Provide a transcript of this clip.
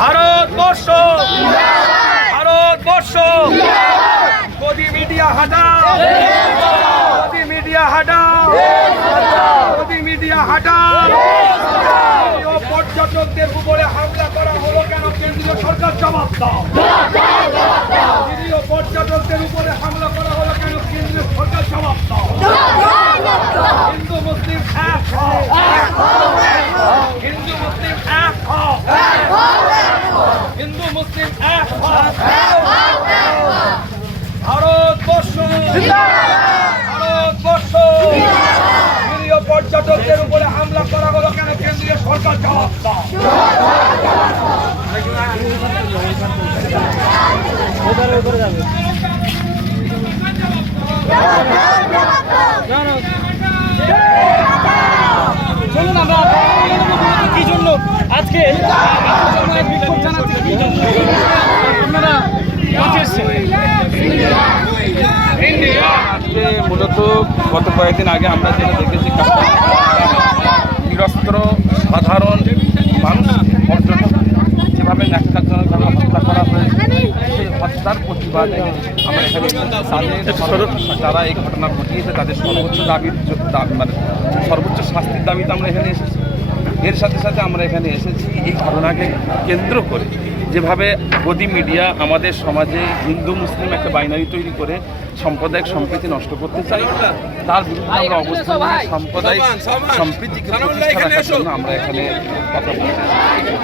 Bharatvarsha. Bharatvarsha. Modi media হাটাও। Modi media হাটাও। Modi media হাটাও। পর্যটকদের উপরে হামলা করা হলো কেন? কেন্দ্রীয় সরকার জবাব দাও। পর্যটকদের উপরে হামলা করা হলো কেন কেন্দ্রীয় সরকার জবাব দাও হিন্দু মুসলিম এক হও হিন্দু মুসলিম এক হও হিন্দু মুসলিম এক হও ভারতবর্ষ ভারতবর্ষ প্রিয় পর্যটকদের উপরে হামলা করা হলো কেন কেন্দ্রীয় সরকার জবাব দাও জন্য আজকে মূলত গত কয়েকদিন আগে আমরা যেটা দেখেছি নিরস্ত্র সাধারণ হত্যা করা হয়েছে সেই হত্যার প্রতিবাদে আমরা এখানে যারা এই ঘটনা ঘটিয়েছে তাদের সর্বোচ্চ দাবির মানে সর্বোচ্চ শাস্তির দাবিতে আমরা এখানে এসেছি এর সাথে সাথে আমরা এখানে এসেছি এই ঘটনাকে কেন্দ্র করে যেভাবে গদি মিডিয়া আমাদের সমাজে হিন্দু মুসলিম একটা বাইনারি তৈরি করে সাম্প্রদায়িক সম্প্রীতি নষ্ট করতে চাই তার বিরুদ্ধে আমরা অবস্থান সাম্প্রদায়িক সম্প্রীতিকে জন্য আমরা এখানে কথা বলছি